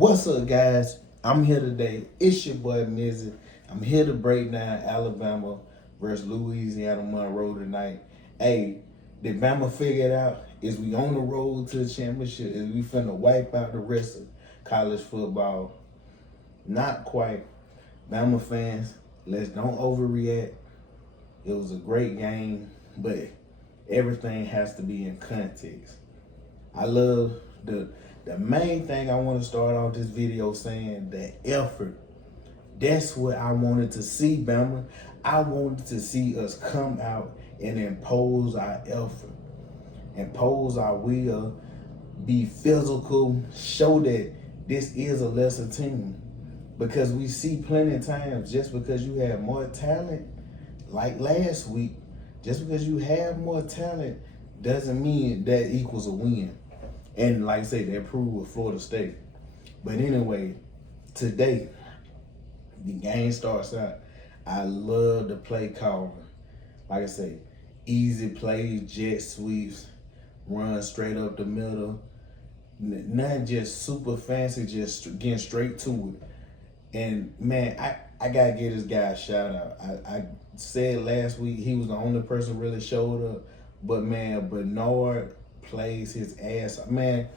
What's up, guys? I'm here today. It's your boy Mizzy. I'm here to break down Alabama versus Louisiana Monroe tonight. Hey, did Bama figure it out? Is we on the road to the championship? Is we finna wipe out the rest of college football? Not quite. Bama fans, let's don't overreact. It was a great game, but everything has to be in context. I love the main thing I want to start off this video saying, the effort. That's what I wanted to see, Bama. I wanted to see us come out and impose our effort, impose our will, be physical, show that this is a lesser team. Because we see plenty of times, just because you have more talent, like last week, just because you have more talent doesn't mean that equals a win. And like I say, that proved with Florida State. But anyway, today, the game starts out. I love the play calling. Like I say, easy plays, jet sweeps, run straight up the middle. Not just super fancy, just getting straight to it. And man, I gotta give this guy a shout out. I said last week he was the only person who really showed up. But man, Bernard plays his ass. Man,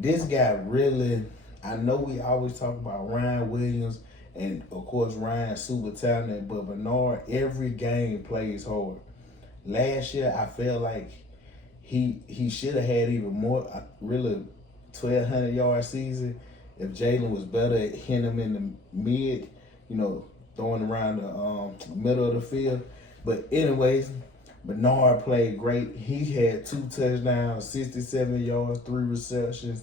this guy really, I know we always talk about Ryan Williams, and of course Ryan's super talented, but Bernard every game plays hard. Last year I felt like he should have had even more, really 1,200 yard season if Jalen was better at hitting him in the mid, throwing around the middle of the field. But anyways, Bernard played great. He had 2 touchdowns, 67 yards, 3 receptions.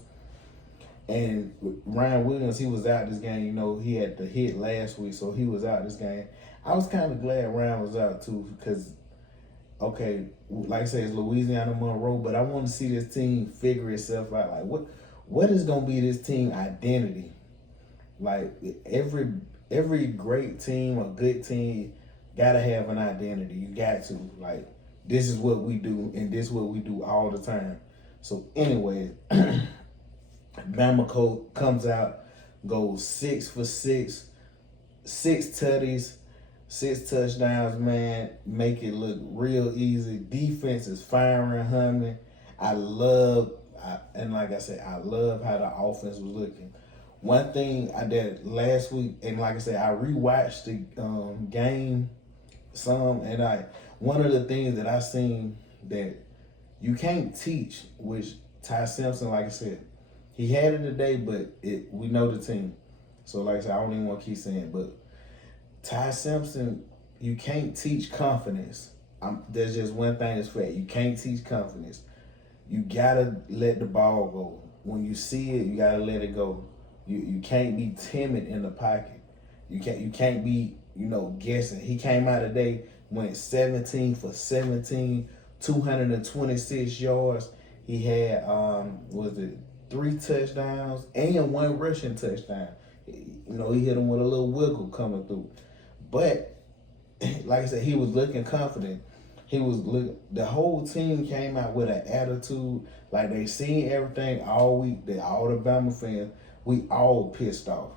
And Ryan Williams, he was out this game. He had the hit last week, so he was out this game. I was kind of glad Ryan was out too because, okay, like I said, it's Louisiana Monroe, but I want to see this team figure itself out. Like, what is going to be this team identity? Like, every great team or good team gotta have an identity. You got to. Like, this is what we do, and this is what we do all the time. So anyway, Bama comes out, goes 6 for 6, 6 tutties, 6 touchdowns, man. Make it look real easy. Defense is firing, humming. And like I said, I love how the offense was looking. One thing I did last week, and like I said, I rewatched the game some, and one of the things that I seen that you can't teach, which Ty Simpson, like I said, he had it today, but we know the team. So like I said, I don't even want to keep saying it, but Ty Simpson, you can't teach confidence. There's just one thing that's fact. You can't teach confidence. You gotta let the ball go. When you see it, you gotta let it go. You can't be timid in the pocket. You can't be, guessing. He came out today, went 17 for 17, 226 yards. He had 3 touchdowns and 1 rushing touchdown. He hit him with a little wiggle coming through. But like I said, he was looking confident. The whole team came out with an attitude, like they seen everything all week. All the Bama fans, we all pissed off.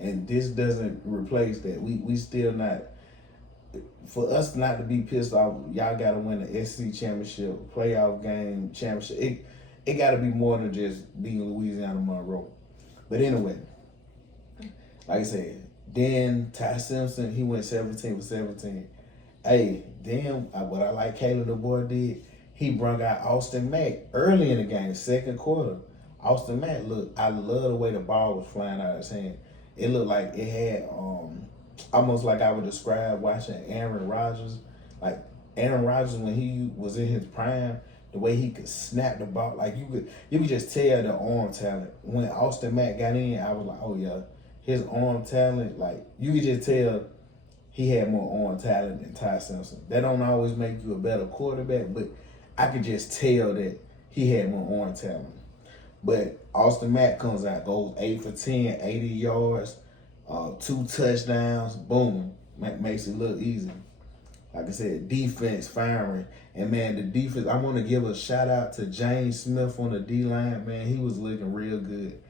And this doesn't replace that. We still not, for us not to be pissed off, y'all got to win the SEC championship, playoff game, championship. It got to be more than just being Louisiana Monroe. But anyway, like I said, then Ty Simpson, he went 17 for 17. Hey, then what I like Caleb the boy did, he brought out Austin Mack early in the game, second quarter. Austin Mack, I love the way the ball was flying out of his hand. It looked like it had almost like I would describe watching Aaron Rodgers. Like Aaron Rodgers when he was in his prime, the way he could snap the ball, like you could just tell the arm talent. When Austin Mack got in, I was like, oh yeah, his arm talent, like you could just tell he had more arm talent than Ty Simpson. That don't always make you a better quarterback, but I could just tell that he had more arm talent. But Austin Mack comes out, goes 8 for 10, 80 yards, 2 touchdowns, boom, makes it look easy. Like I said, defense firing. And man, the defense, I want to give a shout out to James Smith on the D-line. Man, he was looking real good.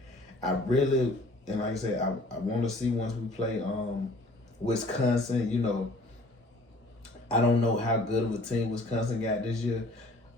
I really and like I said, I want to see once we play Wisconsin. You know, I don't know how good of a team Wisconsin got this year,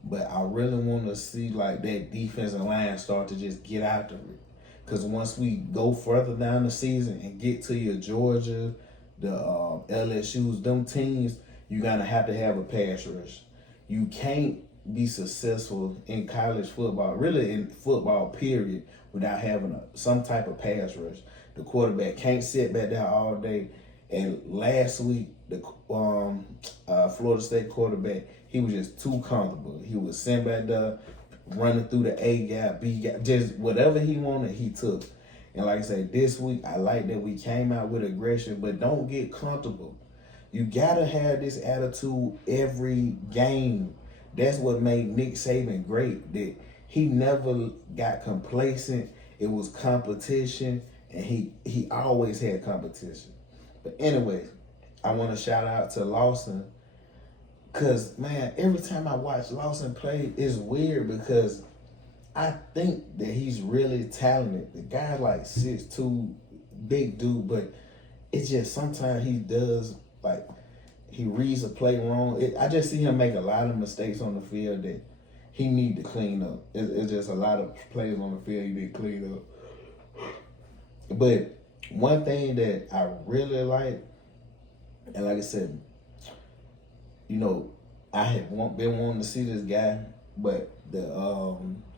but I really want to see like that defensive line start to just get after it. Because once we go further down the season and get to your Georgia, the LSU's, them teams, you gotta have to have a pass rush. You can't be successful in college football, really in football period, without having some type of pass rush. The quarterback can't sit back there all day. And last week, the Florida State quarterback, he was just too comfortable. He was sitting back there, running through the A gap, B gap, just whatever he wanted, he took. And like I said, this week, I like that we came out with aggression, but don't get comfortable. You gotta have this attitude every game. That's what made Nick Saban great. That he never got complacent. It was competition, and he always had competition. But anyway, I want to shout out to Lawson, cause man, every time I watch Lawson play, it's weird because I think that he's really talented. The guy like 6'2", big dude, but it's just sometimes he does like he reads a play wrong. I just see him make a lot of mistakes on the field that he need to clean up. It's just a lot of plays on the field he need to clean up. But one thing that I really like, and like I said, you know, I had been wanting to see this guy, but the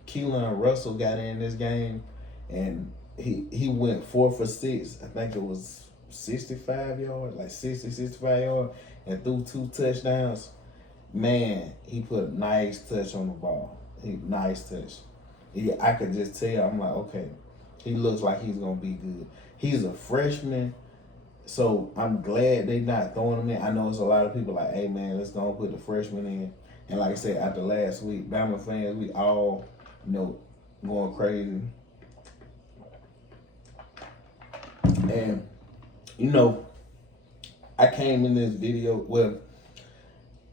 Keelan Russell got in this game, and he went 4 for 6. I think it was 65 yards, like 65 yards, and threw 2 touchdowns. Man, he put a nice touch on the ball. Nice touch. I could just tell. I'm like, okay, he looks like he's gonna be good. He's a freshman, so I'm glad they not throwing him in. I know it's a lot of people like, hey man, let's go and put the freshman in. And like I said, after last week, Bama fans, we all, you know, going crazy. And, you know, I came in this video, well,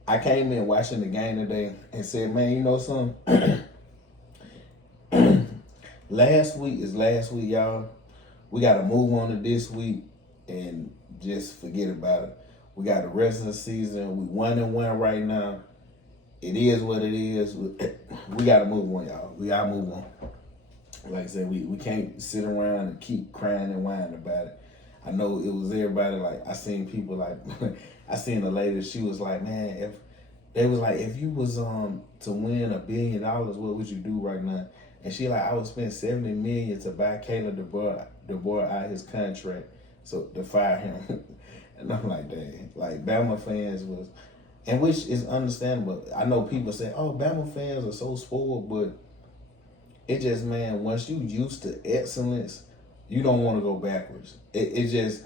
I came in watching the game today and said, man, you know something? Last week is last week, y'all. We got to move on to this week and just forget about it. We got the rest of the season. We 1-1 right now. It is what it is. We got to move on, y'all. We got to move on. Like I said, we can't sit around and keep crying and whining about it. I know it was everybody, like, I seen people like, I seen a lady, she was like, man, if you was to win $1 billion, what would you do right now? And she like, I would spend $70 million to buy Caleb DeBoer out his contract, so to fire him. And I'm like, dang, like Bama fans was, and which is understandable. I know people say, oh, Bama fans are so spoiled, but it just, man, once you used to excellence, you don't want to go backwards. It just,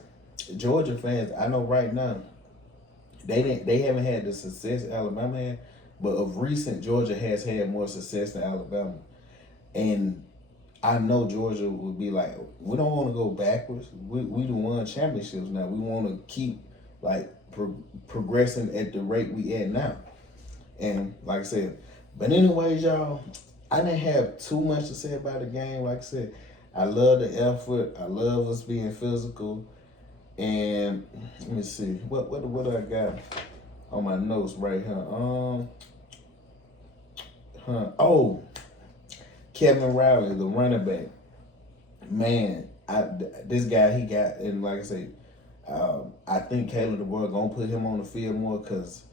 Georgia fans, I know right now, they haven't had the success Alabama had, but of recent, Georgia has had more success than Alabama. And I know Georgia would be like, we don't want to go backwards. We done won championships now. We want to keep like progressing at the rate we at now. And like I said, but anyways, y'all, I didn't have too much to say about the game. Like I said, I love the effort. I love us being physical. And let me see, what do I got on my notes right here? Oh, Kevin Riley, the running back. Man, this guy, he got, and like I say, I think Caleb DeBoer gonna put him on the field more because,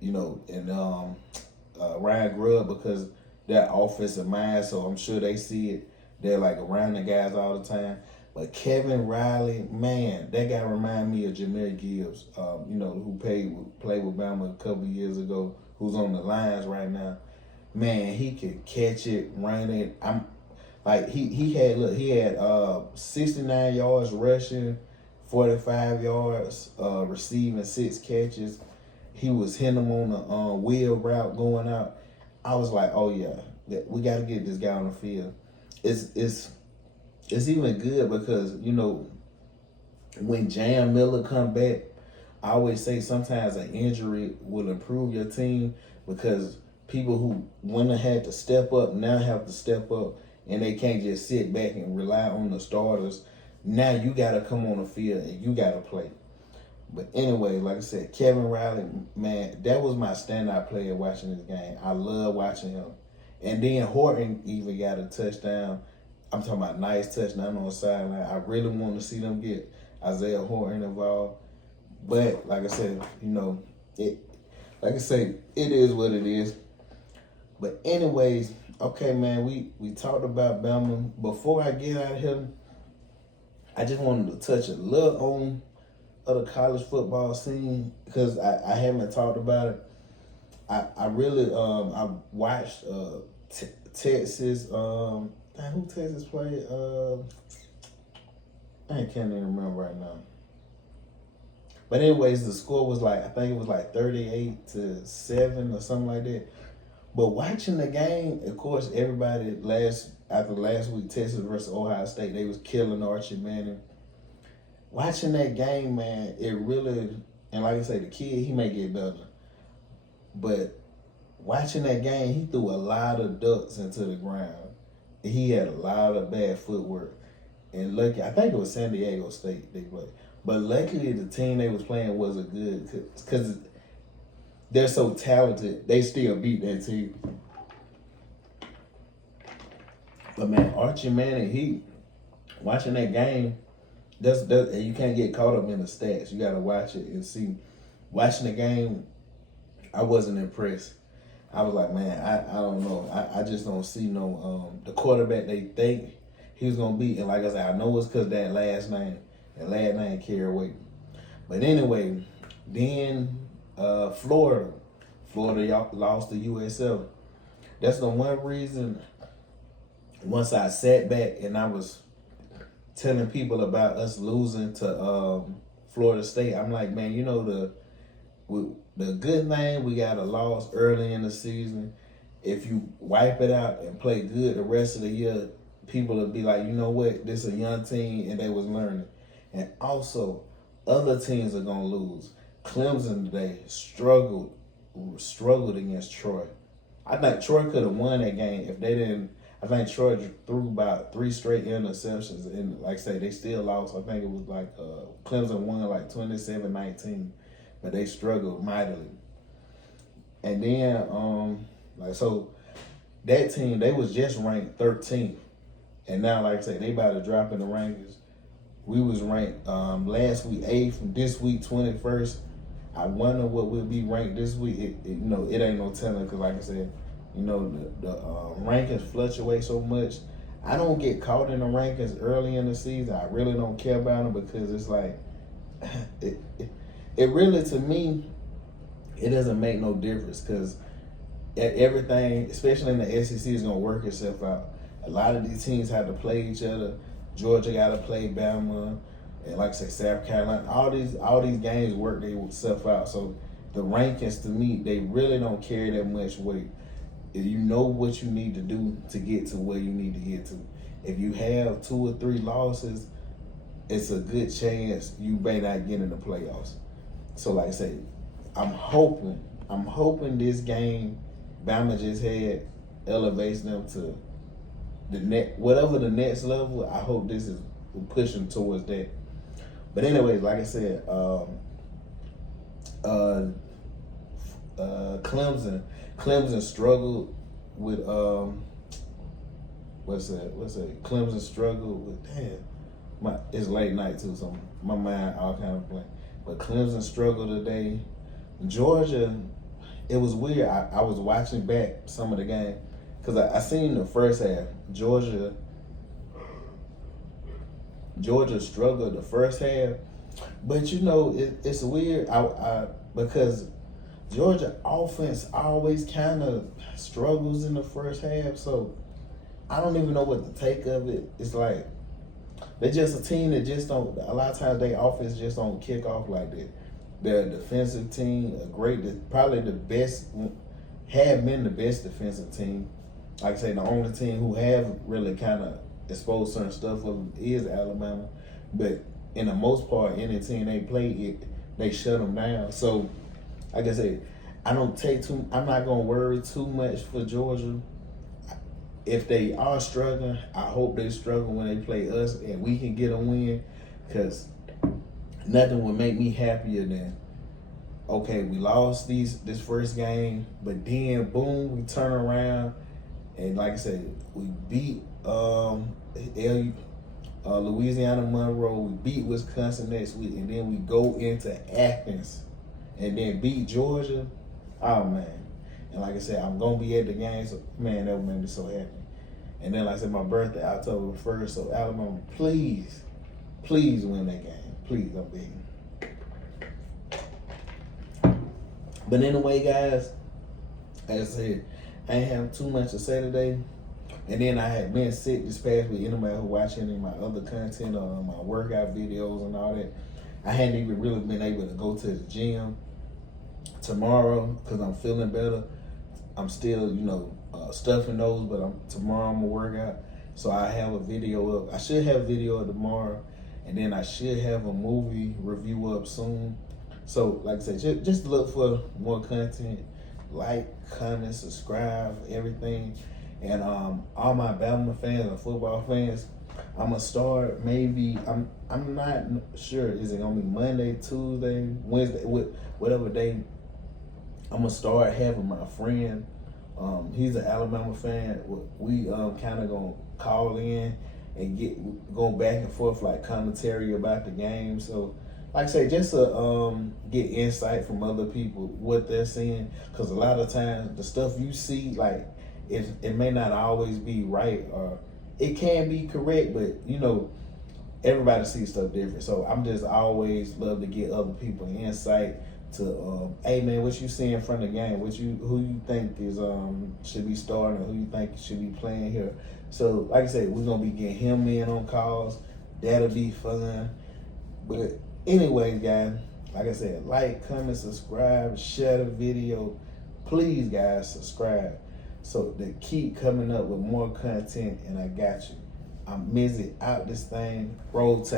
you know, and Ryan Grubb, because they're offensive mind, so I'm sure they see it. They're like around the guys all the time. But Kevin Riley, man, that guy remind me of Jahmyr Gibbs, you know, who played with Bama a couple years ago, who's on the Lions right now. Man, he could catch it, run it. I'm like he had 69 yards rushing, 45 yards receiving, 6 catches. He was hitting them on the wheel route going out. I was like, oh yeah, we got to get this guy on the field. It's even good because, you know, when Jam Miller come back, I always say sometimes an injury will improve your team because people who wouldn't have had to step up now have to step up, and they can't just sit back and rely on the starters Now you got to come on the field and you got to play. But anyway, like I said, Kevin Riley, man, that was my standout player watching this game. I love watching him. And then Horton even got a touchdown. I'm talking about nice touchdown on the sideline. I really want to see them get Isaiah Horton involved. But like I said, it is what it is. But anyways, okay, man, we talked about Bama. Before I get out of here, I just wanted to touch a little on of the college football scene because I haven't talked about it. I really I watched Texas. Who Texas played? I can't even remember right now. But anyways, the score was I think it was 38-7 or something like that. But watching the game, of course, everybody after last week, Texas versus Ohio State, they was killing Archie Manning. Watching that game, man, it really, and like I say, the kid, he may get better. But watching that game, he threw a lot of ducks into the ground. He had a lot of bad footwork. And lucky, I think it was San Diego State they played. But luckily, the team they was playing wasn't good because they're so talented. They still beat that team. But man, Archie Manning, watching that game, that's you can't get caught up in the stats. You got to watch it and see. Watching the game, I wasn't impressed. I was like, man, I don't know. I just don't see the quarterback they think he was gonna be. And like I said, I know it's because that last name carry weight. But anyway, then Florida lost to USF. That's the one reason. Once I sat back and I was telling people about us losing to Florida State, I'm like, man, the good thing, we got a loss early in the season. If you wipe it out and play good the rest of the year, people will be like, you know what, this is a young team and they was learning. And also, other teams are gonna lose. Clemson today struggled against Troy. I think Troy could have won that game if they didn't. I think Troy threw about 3 straight interceptions, and like I say, they still lost. I think it was Clemson won 27-19, but they struggled mightily. And then, so that team, they was just ranked 13th, and now, like I say, they about to drop in the rankings. We was ranked last week 8th, this week 21st. I wonder what we'll be ranked this week. It ain't no telling because, like I said, the rankings fluctuate so much. I don't get caught in the rankings early in the season. I really don't care about them because it's like, it really, to me, it doesn't make no difference because everything, especially in the SEC, is going to work itself out. A lot of these teams have to play each other. Georgia got to play Bama, and like I say, South Carolina. All these games work themselves out. So the rankings, to me, they really don't carry that much weight. If you know what you need to do to get to where you need to get to. If you have 2 or 3 losses, it's a good chance you may not get in the playoffs. So like I say, I'm hoping this game Bama just had elevates them to whatever the next level. I hope this is pushing towards that. But anyways, like I said, Clemson struggled with Clemson struggled with it's late night too, so my mind all kind of blank. But Clemson struggled today. Georgia, it was weird. I was watching back some of the game because I seen the first half. Georgia struggled the first half, but it's weird. Because Georgia offense always kind of struggles in the first half, so I don't even know what to take of it. It's like they're just a team that just don't. A lot of times, their offense just don't kick off like that. They're a defensive team, probably the best, have been the best defensive team. Like I say, the only team who have really kind of exposed certain stuff of them is Alabama, but in the most part, any team they play, they shut them down. So, like I said, I'm not gonna worry too much for Georgia. if they are struggling, I hope they struggle when they play us and we can get a win, because nothing would make me happier than, okay, we lost this first game, but then boom, we turn around and like I said, we beat Louisiana Monroe, we beat Wisconsin next week, and then we go into Athens and then beat Georgia. Oh man. And like I said, I'm gonna be at the game, so man, that would make me so happy. And then like I said, my birthday, October 1st, so Alabama, please win that game. Please, I'm begging. But anyway, guys, like I said, I ain't have too much to say today. And then I had been sick this past week. Anybody who watching any of my other content or my workout videos and all that, I hadn't even really been able to go to the gym tomorrow because I'm feeling better. I'm still, stuffing those, but tomorrow I'm gonna work out. So I have a video up. I should have a video up tomorrow, and then I should have a movie review up soon. So like I said, just look for more content. Like, comment, subscribe, everything. And all my Bama fans and football fans, I'm gonna start maybe, I'm not sure, is it gonna be Monday, Tuesday, Wednesday, whatever day. I'm gonna start having my friend, he's an Alabama fan. We kind of gonna call in and go back and forth like commentary about the game. So like I say, just to get insight from other people, what they're seeing, because a lot of times the stuff you see, like, it may not always be right, or it can be correct, but everybody sees stuff different. So I'm just always love to get other people insight to, hey man, what you seeing from the game? Who you think is should be starting, or who you think should be playing here? So like I said, we're gonna be getting him in on calls. That'll be fun. But anyway, guys, like I said, like, comment, subscribe, share the video. Please, guys, subscribe so they keep coming up with more content, and I got you. I'm Mizzy out this thing. Roll Tide.